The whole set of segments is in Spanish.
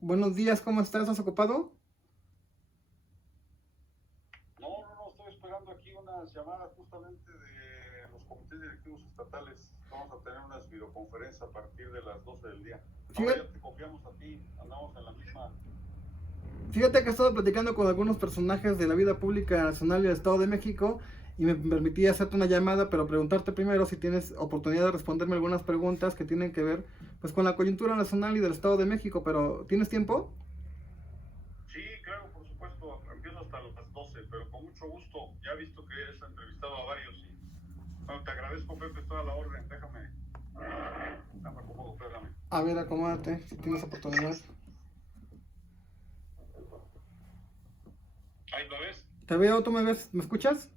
Buenos días, ¿cómo estás? ¿Estás ocupado? No, estoy esperando aquí unas llamadas justamente de los comités directivos estatales. Vamos a tener unas videoconferencias a partir de las 12 del día. Ahora Fíjate, ya te confiamos a ti, andamos en la misma. fíjate que he estado platicando con algunos personajes de la vida pública nacional y del Estado de México y me permití hacerte una llamada, pero preguntarte primero si tienes oportunidad de responderme algunas preguntas que tienen que ver pues con la coyuntura nacional y del Estado de México, pero ¿tienes tiempo? Sí, claro, por supuesto, empiezo hasta las 12, pero con mucho gusto. Ya he visto que has entrevistado a varios y bueno, te agradezco, Pepe, toda la orden. Déjame acomodo, espérame. A ver, acomódate, si tienes oportunidad. ¿Ahí me ves? Te veo, ¿tú me ves? ¿Me escuchas?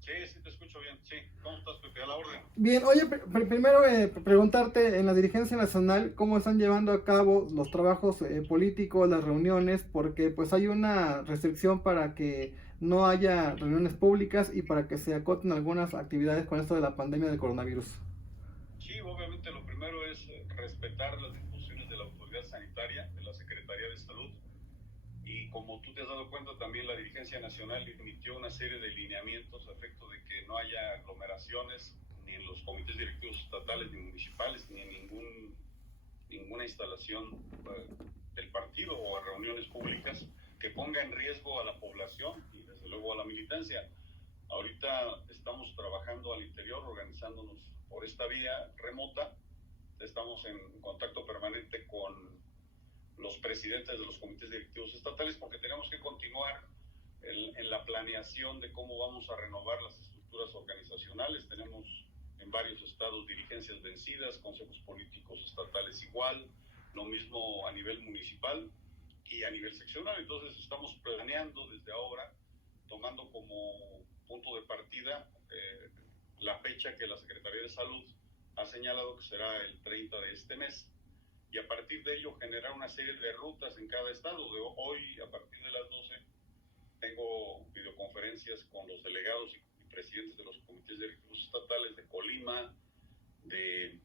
Sí, sí, te escucho bien. Sí, ¿cómo estás, Pepe? A la orden. Bien, oye, primero preguntarte en la dirigencia nacional cómo están llevando a cabo los trabajos políticos, las reuniones, porque pues hay una restricción para que no haya reuniones públicas y para que se acoten algunas actividades con esto de la pandemia del coronavirus. Sí, obviamente lo primero es respetar las disposiciones de la autoridad sanitaria, de la Secretaría de Salud, y como tú te has dado cuenta, también la dirigencia nacional emitió una serie de lineamientos a efecto de que no haya aglomeraciones ni en los comités directivos estatales ni municipales, ni en ninguna instalación del partido o a reuniones públicas que ponga en riesgo a la población y desde luego a la militancia. Ahorita estamos trabajando al interior, organizándonos por esta vía remota. Estamos en contacto permanente con los presidentes de los comités directivos estatales porque tenemos que continuar en la planeación de cómo vamos a renovar las estructuras organizacionales. Tenemos en varios estados dirigencias vencidas, consejos políticos estatales igual, lo mismo a nivel municipal y a nivel seccional. Entonces estamos planeando desde ahora, tomando como punto de partida la fecha que la Secretaría de Salud ha señalado que será el 30 de este mes, y a partir de ello generar una serie de rutas en cada estado. De hoy, a partir de las 12, tengo videoconferencias con los delegados y presidentes de los comités directivos estatales de Colima, de,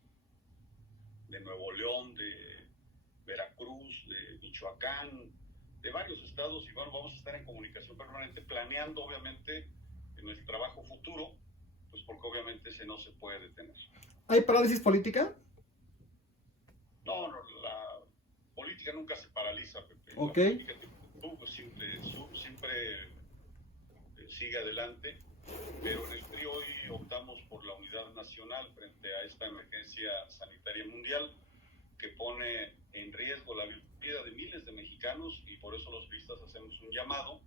de Nuevo León, de Veracruz, de Michoacán, de varios estados, y bueno, vamos a estar en comunicación permanente, planeando obviamente en el trabajo futuro, pues porque obviamente ese no se puede detener. ¿Hay parálisis política? No, la política nunca se paraliza, Pepe. La Ok. política siempre sigue adelante, pero en el PRI hoy optamos por la unidad nacional frente a esta emergencia sanitaria mundial que pone en riesgo la vida de miles de mexicanos, y por eso los priistas hacemos un llamado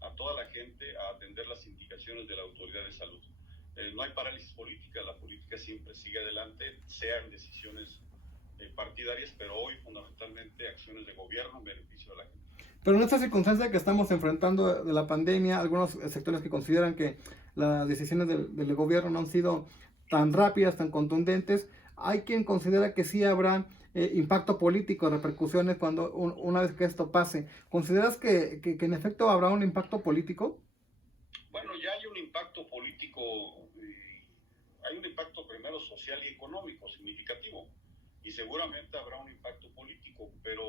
a toda la gente a atender las indicaciones de la autoridad de salud. No hay parálisis política, la política siempre sigue adelante, sean decisiones partidarias, pero hoy fundamentalmente acciones de gobierno en beneficio de la gente. Pero en esta circunstancia que estamos enfrentando de la pandemia, algunos sectores que consideran que las decisiones del gobierno no han sido tan rápidas, tan contundentes, hay quien considera que sí habrá impacto político, repercusiones cuando una vez que esto pase. ¿Consideras que en efecto habrá un impacto político? Bueno, ya hay un impacto político, hay un impacto primero social y económico significativo, y seguramente habrá un impacto político, pero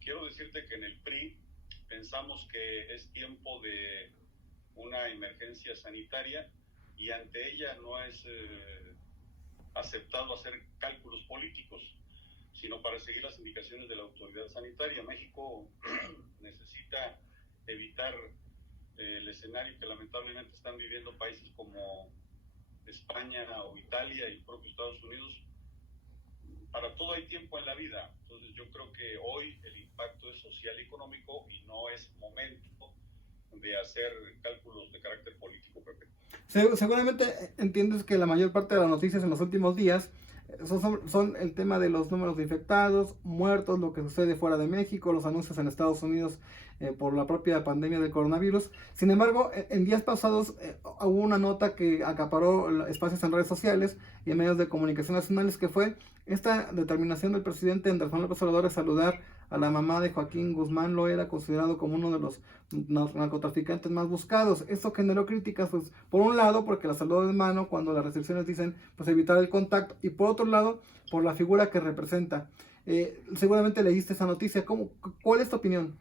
quiero decirte que en el PRI pensamos que es tiempo de una emergencia sanitaria y ante ella no es aceptado hacer cálculos políticos, sino para seguir las indicaciones de la autoridad sanitaria. México necesita evitar el escenario que lamentablemente están viviendo países como España o Italia y propios Estados Unidos. Para todo hay tiempo en la vida, entonces yo creo que hoy el impacto es social y económico y no es momento de hacer cálculos de carácter político, Pepe. Seguramente entiendes que la mayor parte de las noticias en los últimos días son el tema de los números de infectados, muertos, lo que sucede fuera de México, los anuncios en Estados Unidos por la propia pandemia del coronavirus. Sin embargo, en días pasados hubo una nota que acaparó espacios en redes sociales y en medios de comunicación nacionales, que fue esta determinación del presidente Andrés Manuel López Obrador de saludar a la mamá de Joaquín Guzmán Loera, considerado como uno de los narcotraficantes más buscados. Esto generó críticas, pues, por un lado, porque la salud es mano, cuando las restricciones dicen, pues, evitar el contacto, y por otro lado, por la figura que representa. Seguramente leíste esa noticia. ¿Cuál es tu opinión?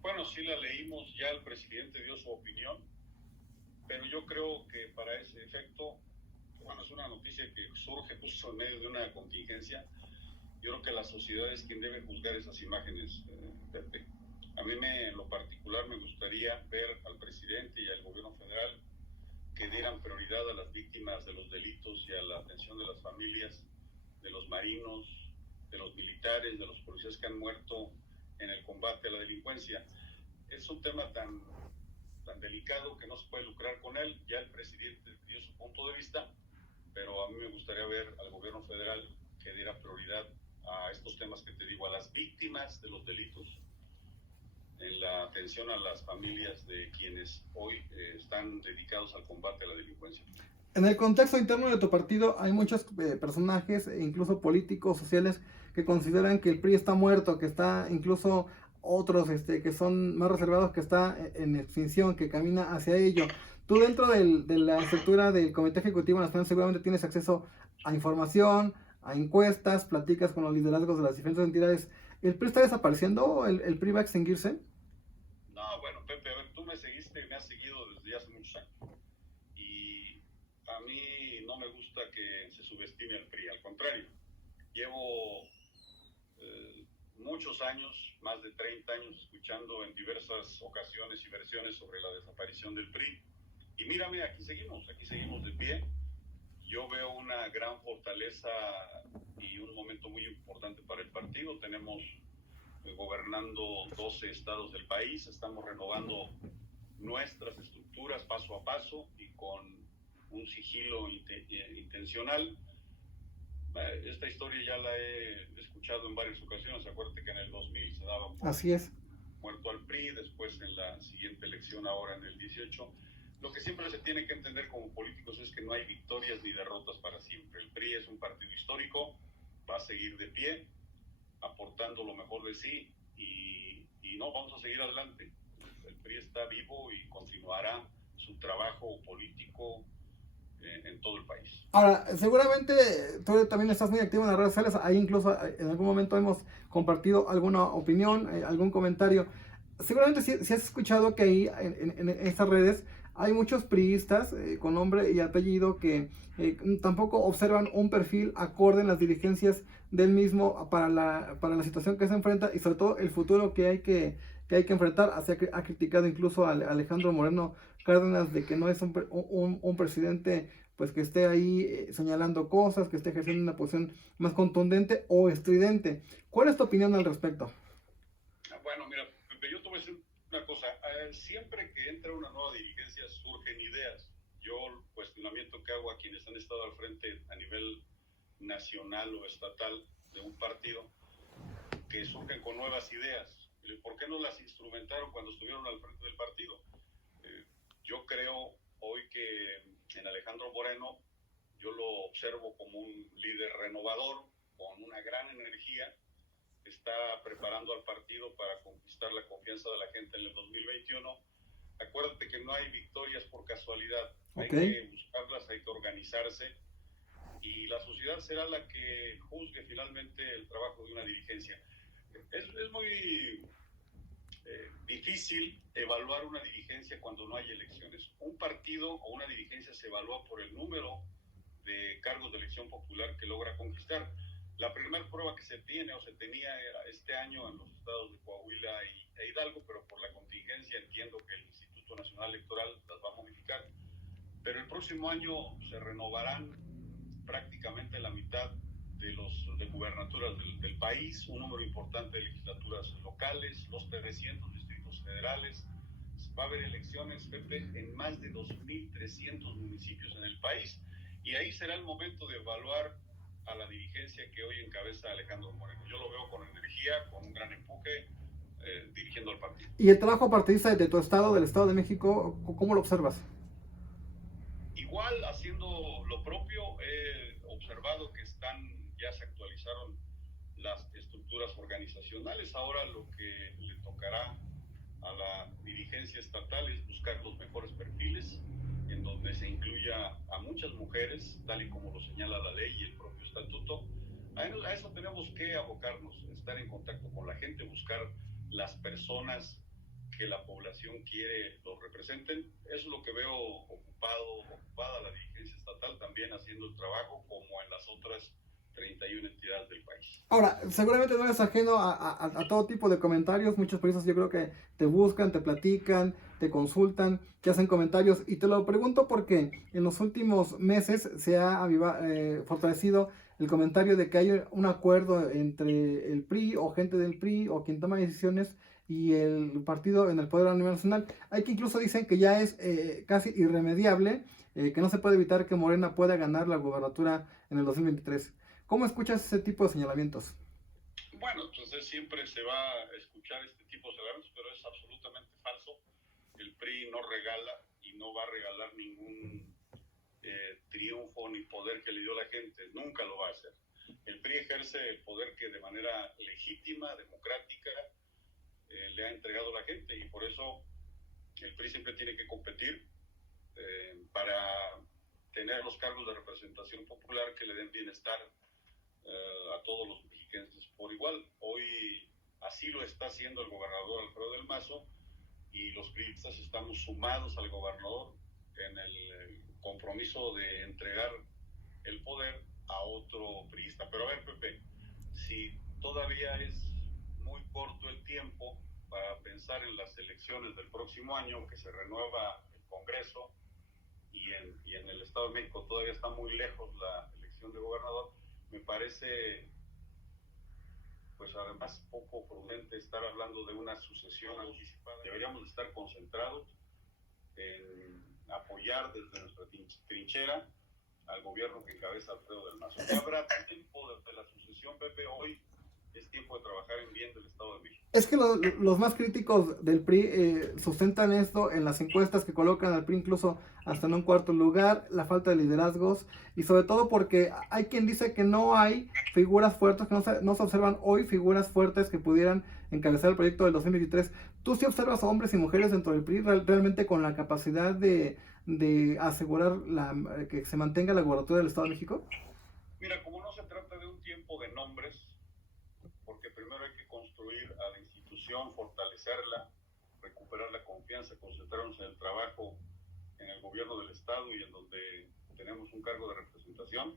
Bueno, sí la leímos, ya el presidente dio su opinión, pero yo creo que para ese efecto, bueno, es una noticia que surge justo en medio de una contingencia. Yo creo que la sociedad es quien debe juzgar esas imágenes, Pepe. A mí en lo particular me gustaría ver al presidente y al gobierno federal que dieran prioridad a las víctimas de los delitos y a la atención de las familias, de los marinos, de los militares, de los policías que han muerto en el combate a la delincuencia. Es un tema tan delicado que no se puede lucrar con él. Ya el presidente dio su punto de vista, pero a mí me gustaría ver al gobierno federal que diera prioridad a estos temas que te digo, a las víctimas de los delitos, en la atención a las familias de quienes hoy están dedicados al combate a la delincuencia. En el contexto interno de tu partido hay muchos personajes, incluso políticos, sociales, que consideran que el PRI está muerto, que está incluso otros que son más reservados, que está en extinción, que camina hacia ello. Tú dentro de la estructura del Comité Ejecutivo Nacional seguramente tienes acceso a información, a encuestas, platicas con los liderazgos de las diferentes entidades. ¿El PRI está desapareciendo? ¿El PRI va a extinguirse? No, bueno, Pepe, a ver, tú me seguiste y me has seguido desde hace muchos años. Y a mí no me gusta que se subestime al PRI, al contrario. Llevo muchos años, más de 30 años, escuchando en diversas ocasiones y versiones sobre la desaparición del PRI. Y mírame, aquí seguimos de pie. Yo veo una gran fortaleza y un momento muy importante para el partido. Tenemos gobernando 12 estados del país, estamos renovando nuestras estructuras paso a paso y con un sigilo intencional. Esta historia ya la he escuchado en varias ocasiones. Acuérdate que en el 2000 se daba por Así es. muerto al PRI, después en la siguiente elección, ahora en el 18. Lo que siempre se tiene que entender como políticos es que no hay victorias ni derrotas para siempre. El PRI es un partido histórico, va a seguir de pie, aportando lo mejor de sí y no, vamos a seguir adelante. El PRI está vivo y continuará su trabajo político en todo el país. Ahora, seguramente tú también estás muy activo en las redes sociales, ahí incluso en algún momento hemos compartido alguna opinión, algún comentario. Seguramente si has escuchado que ahí en estas redes hay muchos priistas con nombre y apellido que tampoco observan un perfil acorde en las dirigencias del mismo para la situación que se enfrenta y sobre todo el futuro que hay que enfrentar. Ha criticado incluso a Alejandro Moreno Cárdenas de que no es un presidente pues que esté ahí señalando cosas, que esté ejerciendo una posición más contundente o estridente. ¿Cuál es tu opinión al respecto? Bueno, mira, Pepe, yo te voy a decir una cosa. Siempre que entra una nueva dirigencia surgen ideas. Yo el cuestionamiento que hago a quienes han estado al frente a nivel nacional o estatal de un partido, que surgen con nuevas ideas. ¿Por qué no las instrumentaron cuando estuvieron al frente del partido? Yo creo hoy que en Alejandro Moreno yo lo observo como un líder renovador, con una gran energía, está preparando al partido para conquistar la confianza de la gente en el 2021. Acuérdate que no hay victorias por casualidad, hay que buscarlas, hay que organizarse y la sociedad será la que juzgue finalmente el trabajo de una dirigencia. Es muy difícil evaluar una dirigencia cuando no hay elecciones. Un partido o una dirigencia se evalúa por el número de cargos de elección popular que logra conquistar. La primera prueba que se tiene o se tenía este año en los estados de Coahuila e Hidalgo, pero por la contingencia entiendo que el Instituto Nacional Electoral las va a modificar. Pero el próximo año se renovarán prácticamente la mitad de gubernaturas del país, un número importante de legislaturas locales, los 300 distritos federales. Va a haber elecciones, Pepe, en más de 2.300 municipios en el país y ahí será el momento de evaluar a la dirigencia que hoy encabeza Alejandro Moreno. Yo lo veo con energía, con un gran empuje, dirigiendo al partido. ¿Y el trabajo partidista de tu estado, del Estado de México, cómo lo observas? Igual, haciendo lo propio, he observado que ya se actualizaron las estructuras organizacionales. Ahora lo que le tocará a la dirigencia estatal es buscar los mejores perfiles, en donde se incluya a muchas mujeres, tal y como lo señala la ley y el propio estatuto, A eso tenemos que abocarnos, estar en contacto con la gente, buscar las personas que la población quiere los representen. Eso es lo que veo ocupada la dirigencia estatal, también haciendo el trabajo como en las otras 31 entidades del país. Ahora, seguramente no eres ajeno a todo tipo de comentarios. Muchos periodistas yo creo que te buscan, te platican, te consultan, te hacen comentarios. Y te lo pregunto porque en los últimos meses se ha fortalecido el comentario de que hay un acuerdo entre el PRI o gente del PRI o quien toma decisiones y el partido en el poder a nivel nacional. Hay que incluso dicen que ya es casi irremediable, que no se puede evitar que Morena pueda ganar la gubernatura en el 2023. ¿Cómo escuchas ese tipo de señalamientos? Bueno, entonces siempre se va a escuchar este tipo de señalamientos, pero es absolutamente falso. El PRI no regala y no va a regalar ningún triunfo ni poder que le dio la gente. Nunca lo va a hacer. El PRI ejerce el poder que de manera legítima, democrática, le ha entregado la gente, y por eso el PRI siempre tiene que competir para tener los cargos de representación popular que le den bienestar a todos los mexicanos por igual. Hoy así lo está haciendo el gobernador Alfredo del Mazo, y los priistas estamos sumados al gobernador en el compromiso de entregar el poder a otro priista. Pero a ver, Pepe, si todavía es muy corto el tiempo para pensar en las elecciones del próximo año, que se renueva el Congreso, y en el Estado de México todavía está muy lejos la elección de gobernador, me parece, pues además, poco prudente estar hablando de una sucesión anticipada. Deberíamos estar concentrados en apoyar desde nuestra trinchera al gobierno que encabeza Alfredo del Mazo. No habrá tiempo de la sucesión, Pepe. Hoy es tiempo de trabajar en bien del Estado de México. Es que los más críticos del PRI sustentan esto en las encuestas que colocan al PRI incluso hasta en un cuarto lugar, la falta de liderazgos, y sobre todo porque hay quien dice que no hay figuras fuertes, que no se observan hoy figuras fuertes que pudieran encabezar el proyecto del 2023. ¿Tú sí observas a hombres y mujeres dentro del PRI realmente con la capacidad de asegurar que se mantenga la gubernatura del Estado de México? Mira, como no se trata de un tiempo de nombres, porque primero hay que construir a la institución, fortalecerla, recuperar la confianza, concentrarnos en el trabajo en el gobierno del Estado y en donde tenemos un cargo de representación.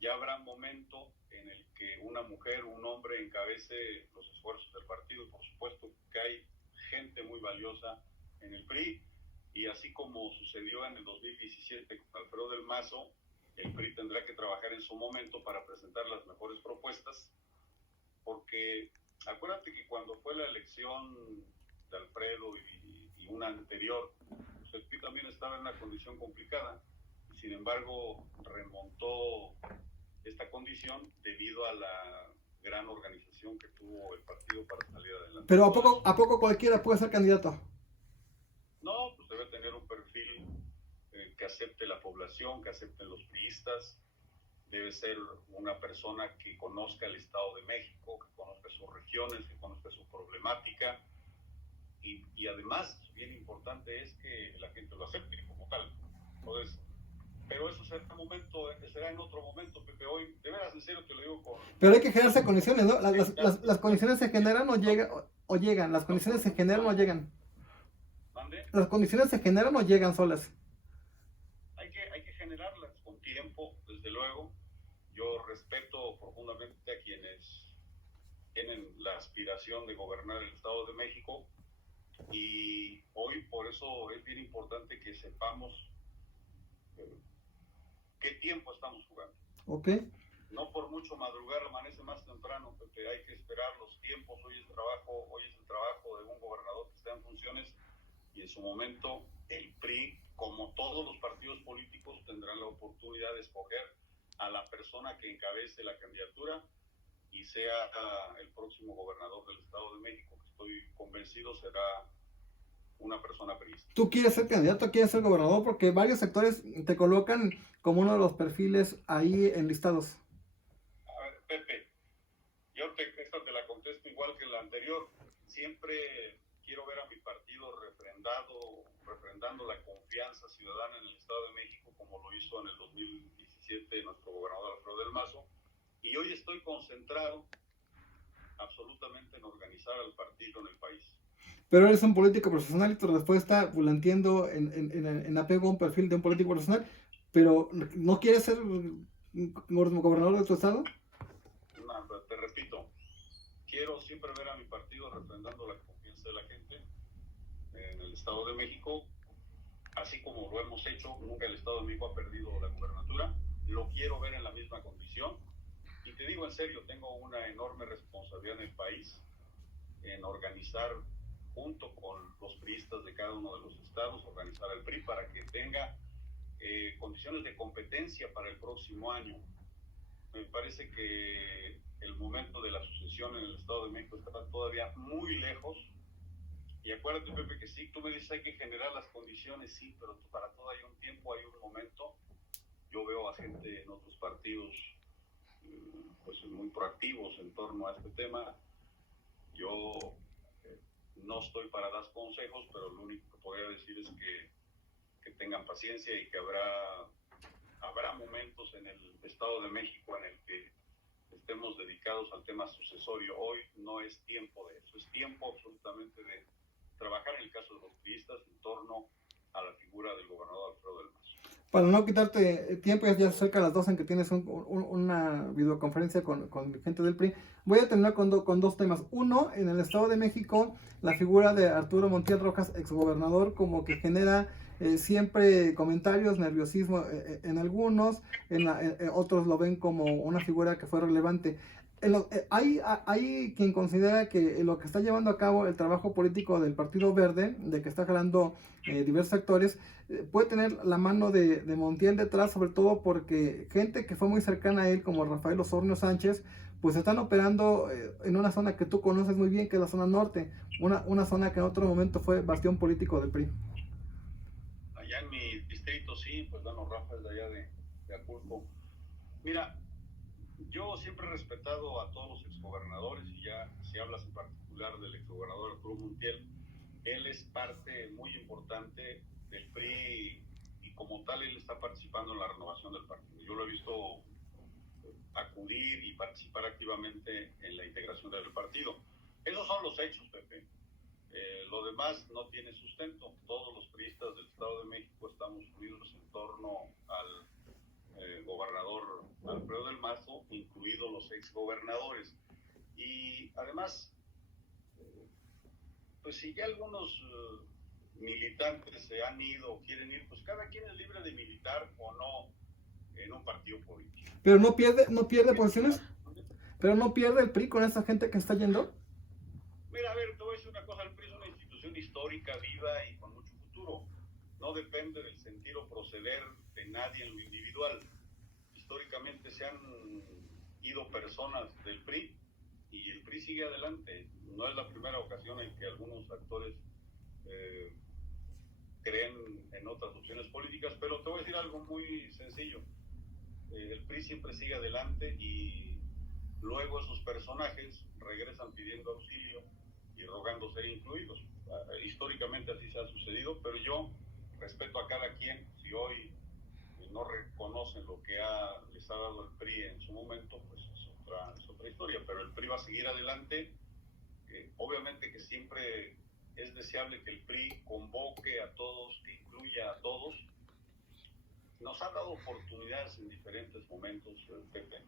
Ya habrá un momento en el que una mujer, un hombre encabece los esfuerzos del partido, y por supuesto que hay gente muy valiosa en el PRI, y así como sucedió en el 2017 con Alfredo del Mazo, el PRI tendrá que trabajar en su momento para presentar las mejores propuestas, porque acuérdate que cuando fue la elección de Alfredo y una anterior, pues el PRI también estaba en una condición complicada, y sin embargo remontó esta condición debido a la gran organización que tuvo el partido para salir adelante. Pero ¿a poco cualquiera puede ser candidato? No, pues debe tener un perfil que acepte la población, que acepten los priistas. Debe ser una persona que conozca el Estado de México, que conozca sus regiones, que conozca su problemática, y además, bien importante es que la gente lo acepte como tal. Entonces, pero eso será en otro momento, Pepe. Hoy, de veras, en serio te lo digo con... Pero hay que generarse condiciones, ¿no? Las condiciones se generan o llegan. Las condiciones se generan o llegan. ¿Mande? Las condiciones se generan o llegan solas. Hay que generarlas con tiempo, desde luego. Yo respeto profundamente a quienes tienen la aspiración de gobernar el Estado de México, y hoy por eso es bien importante que sepamos qué tiempo estamos jugando. Okay. No por mucho madrugar amanece más temprano, Pepe. Hay que esperar los tiempos. Hoy es el trabajo de un gobernador que está en funciones, y en su momento el PRI, como todos los partidos políticos, tendrán la oportunidad de escoger a la persona que encabece la candidatura y sea el próximo gobernador del Estado de México, que estoy convencido será una persona priista. ¿Tú quieres ser candidato, quieres ser gobernador? Porque varios sectores te colocan como uno de los perfiles ahí enlistados. A ver, Pepe, esta te la contesto igual que la anterior. Siempre quiero ver a mi partido refrendando la confianza ciudadana en el Estado de México, como lo hizo en el 2017 nuestro gobernador Alfredo del Mazo, Y hoy estoy concentrado absolutamente en organizar al partido en el país. Pero eres un político profesional y tu respuesta volanteando en apego a un perfil de un político profesional, pero ¿no quieres ser gobernador de tu estado? No, te repito, quiero siempre ver a mi partido refrendando la confianza de la gente en el Estado de México, así como lo hemos hecho. Nunca el Estado de México ha perdido la gubernatura, lo quiero ver en la misma condición. Y te digo en serio, tengo una enorme responsabilidad en el país en organizar, junto con los priistas de cada uno de los estados, organizar el PRI para que tenga condiciones de competencia para el próximo año. Me parece que el momento de la sucesión en el Estado de México está todavía muy lejos. Y acuérdate, Pepe, que sí, tú me dices hay que generar las condiciones, sí, pero para todo hay un tiempo, hay un momento. Yo veo a gente en otros partidos pues muy proactivos en torno a este tema. Yo no estoy para dar consejos, pero lo único que podría decir es que tengan paciencia y que habrá momentos en el Estado de México en el que estemos dedicados al tema sucesorio. Hoy no es tiempo de eso, es tiempo absolutamente de trabajar en el caso de los priistas en torno a la figura del gobernador Alfredo del Mazo. Para no quitarte tiempo, ya se acerca las 12 en que tienes una videoconferencia con gente del PRI. Voy a terminar con dos temas. Uno, en el Estado de México, la figura de Arturo Montiel Rojas, exgobernador, como que genera siempre comentarios, nerviosismo en algunos, otros lo ven como una figura que fue relevante. Hay quien considera que lo que está llevando a cabo el trabajo político del Partido Verde, de que está jalando diversos sectores, puede tener la mano de Montiel detrás, sobre todo porque gente que fue muy cercana a él, como Rafael Osornio Sánchez, pues están operando en una zona que tú conoces muy bien, que es la zona norte, una zona que en otro momento fue bastión político del PRI. Allá en mi distrito sí, pues bueno, Rafa es de allá de Acapulco. Mira, yo siempre he respetado a todos los exgobernadores, y ya si hablas en particular del exgobernador Arturo Montiel, él es parte muy importante del PRI y como tal él está participando en la renovación del partido. Yo lo he visto acudir y participar activamente en la integración del partido. Esos son los hechos, Pepe. Lo demás no tiene sustento. Todos los priistas del Estado de México estamos unidos en torno al gobernador Alfredo del Mazo, incluidos los exgobernadores. Y además, pues si ya algunos militantes se han ido o quieren ir, pues cada quien es libre de militar o no en un partido político. Pero no pierde posiciones, pero no pierde el PRI con esa gente que está yendo. Mira, a ver, te voy a decir una cosa, el PRI es una institución histórica, viva y con mucho futuro. No depende del sentir o proceder de nadie en lo individual. Históricamente se han ido personas del PRI y el PRI sigue adelante. No es la primera ocasión en que algunos actores creen en otras opciones políticas, pero te voy a decir algo muy sencillo. El PRI siempre sigue adelante y luego esos personajes regresan pidiendo auxilio y rogando ser incluidos. Históricamente así se ha sucedido, pero yo respeto a cada quien. Si hoy no reconocen lo que les ha dado el PRI en su momento, pues es otra historia, pero el PRI va a seguir adelante. Obviamente que siempre es deseable que el PRI convoque a todos, que incluya a todos. Nos ha dado oportunidades en diferentes momentos, Pepe,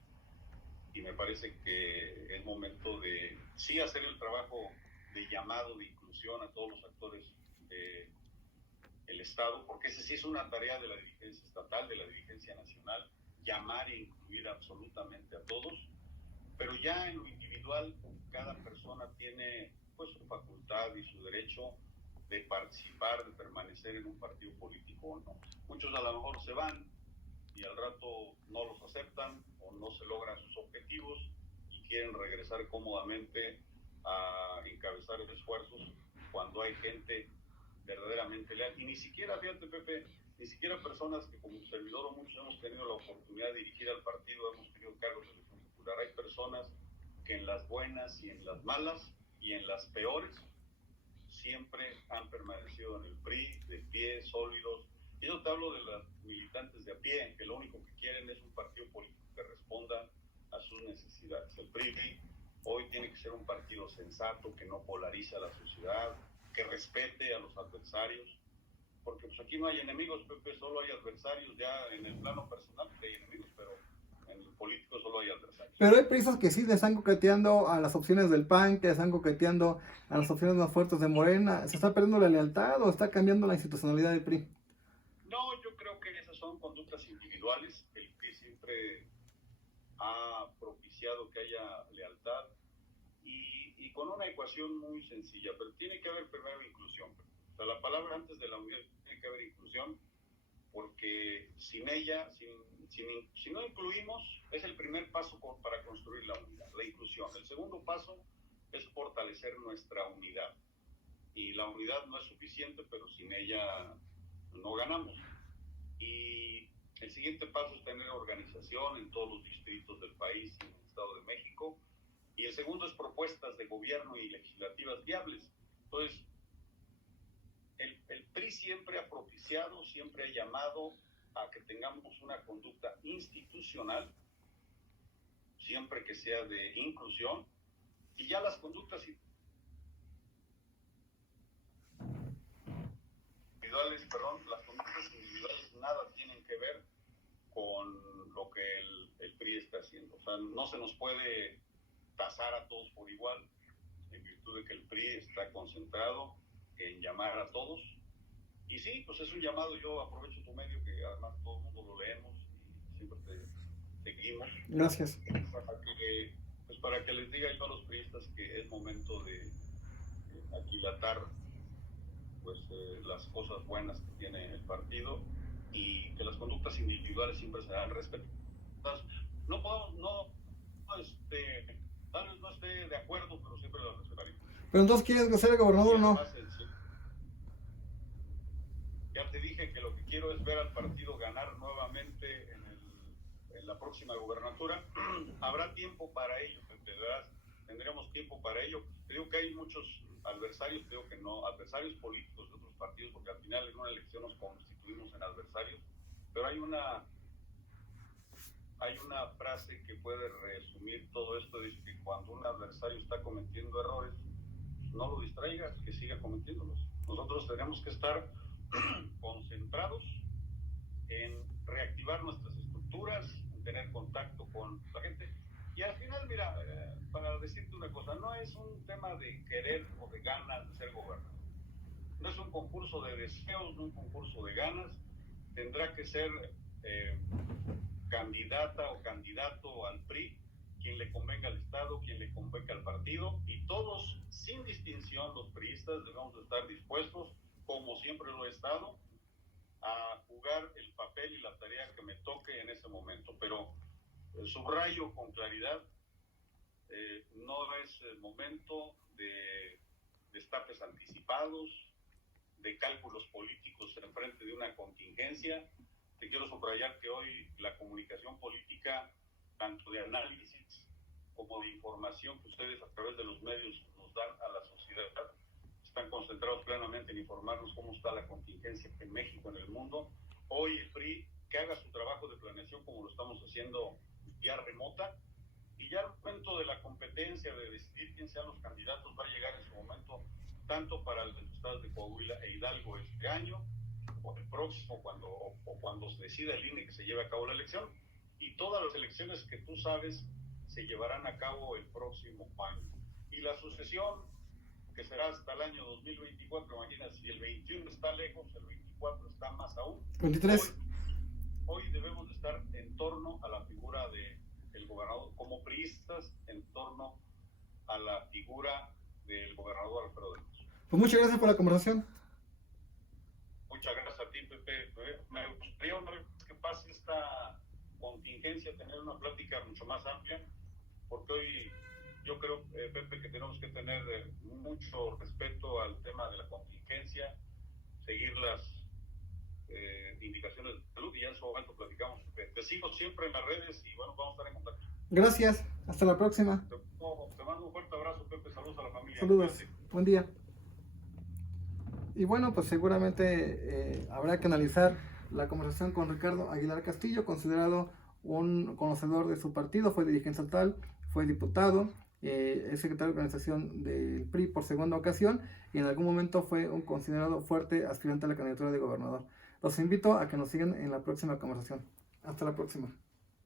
y me parece que es momento de sí hacer el trabajo de llamado, de inclusión a todos los actores del Estado, porque ese sí es una tarea de la dirigencia estatal, de la dirigencia nacional, llamar e incluir absolutamente a todos, pero ya en lo individual cada persona tiene pues su facultad y su derecho de participar, de permanecer en un partido político o no. Muchos a lo mejor se van y al rato no los aceptan o no se logran sus objetivos y quieren regresar cómodamente a encabezar esfuerzos cuando hay gente verdaderamente leal. Y ni siquiera, fíjate, Pepe, ni siquiera personas que como servidor o muchos hemos tenido la oportunidad de dirigir al partido, hemos tenido cargos de elección popular. Hay personas que en las buenas y en las malas y en las peores siempre han permanecido en el PRI, de pie, sólidos. Y yo te hablo de los militantes de a pie, que lo único que quieren es un partido político que responda a sus necesidades. El PRI hoy tiene que ser un partido sensato, que no polarice a la sociedad, que respete a los adversarios, porque pues aquí no hay enemigos, Pepe, solo hay adversarios. Ya en el plano personal hay enemigos, pero en el político solo hay adversarios. Pero hay prisas que sí le están coqueteando a las opciones del PAN, que le están coqueteando a las opciones más fuertes de Morena. ¿Se está perdiendo la lealtad o está cambiando la institucionalidad del PRI? No, yo creo que esas son conductas individuales. El PRI siempre ha propiciado que haya lealtad y con una ecuación muy sencilla, pero tiene que haber primero inclusión. O sea, la palabra antes de la unidad tiene que haber inclusión, porque sin ella, si no incluimos, es el primer paso para construir la unidad, la inclusión. El segundo paso es fortalecer nuestra unidad. Y la unidad no es suficiente, pero sin ella no ganamos. Y el siguiente paso es tener organización en todos los distritos del país, en el Estado de México. Y el segundo es propuestas de gobierno y legislativas viables. Entonces, el PRI siempre ha propiciado, siempre ha llamado a que tengamos una conducta institucional, siempre que sea de inclusión, y ya las conductas individuales, nada tienen que ver con lo que el PRI está haciendo. O sea, no se nos puede tasar a todos por igual, en virtud de que el PRI está concentrado en llamar a todos. Y sí, pues es un llamado. Yo aprovecho tu medio, que además todo el mundo lo leemos y siempre te seguimos. Gracias. Para que les diga yo a los priistas que es momento de aquilatar pues, las cosas buenas que tiene el partido, y que las conductas individuales siempre serán respetadas. No podemos, tal vez no esté de acuerdo, pero siempre las respetaré. Pero entonces, ¿quieres ser el gobernador o no? Ya te dije que lo que quiero es ver al partido ganar nuevamente en la próxima gubernatura. Habrá tiempo para ello, tendremos tiempo para ello. Te digo que hay muchos adversarios, te digo que no, adversarios políticos de otros partidos, porque al final en una elección nos constituimos en adversarios, pero hay una frase que puede resumir todo esto: dice que cuando un adversario está cometiendo errores, no lo distraigas, que siga cometiéndolos. Nosotros tenemos que estar concentrados en reactivar nuestras estructuras, en tener contacto con la gente. Y al final, mira, para decirte una cosa, no es un tema de querer o de ganas de ser gobernador. No es un concurso de deseos, no un concurso de ganas. Tendrá que ser candidata o candidato al PRI quien le convenga al Estado, quien le convenga al partido, y todos, sin distinción, los priistas debemos estar dispuestos, como siempre lo he estado, a jugar el papel y la tarea que me toque en ese momento. Pero subrayo con claridad, no es el momento de destapes anticipados, de cálculos políticos en frente de una contingencia. Te quiero subrayar que hoy la comunicación política, tanto de análisis como de información que ustedes a través de los medios nos dan a la sociedad, están concentrados plenamente en informarnos cómo está la contingencia en México, en el mundo. Hoy el PRI, que haga su trabajo de planeación como lo estamos haciendo vía remota, y ya el momento de la competencia, de decidir quién sean los candidatos, va a llegar en su momento, tanto para los estados de Coahuila e Hidalgo este año, o el próximo, cuando se decida el INE que se lleve a cabo la elección, y todas las elecciones que tú sabes se llevarán a cabo el próximo año. Y la sucesión, que será hasta el año 2024, imagínate, si el 21 está lejos, el 24 está más aún. 23. Hoy debemos de estar en torno a la figura del gobernador, como priistas, en torno a la figura del gobernador Alfredo del Mazo. Pues muchas gracias por la conversación. Muchas gracias a ti, Pepe. Me gustaría, una vez que pase esta contingencia, tener una plática mucho más amplia, porque hoy yo creo, Pepe, que tenemos que tener mucho respeto al tema de la contingencia, seguir las indicaciones de salud, y ya en su momento platicamos. Te sigo siempre en las redes y bueno, vamos a estar en contacto. Gracias, hasta la próxima. Te mando un fuerte abrazo, Pepe. Saludos a la familia. Saludos, buen día. Y bueno, pues seguramente habrá que analizar la conversación con Ricardo Aguilar Castillo, considerado un conocedor de su partido, fue dirigente estatal, fue diputado, es secretario de organización del PRI por segunda ocasión y en algún momento fue un considerado fuerte aspirante a la candidatura de gobernador. Los invito a que nos sigan en la próxima conversación. Hasta la próxima.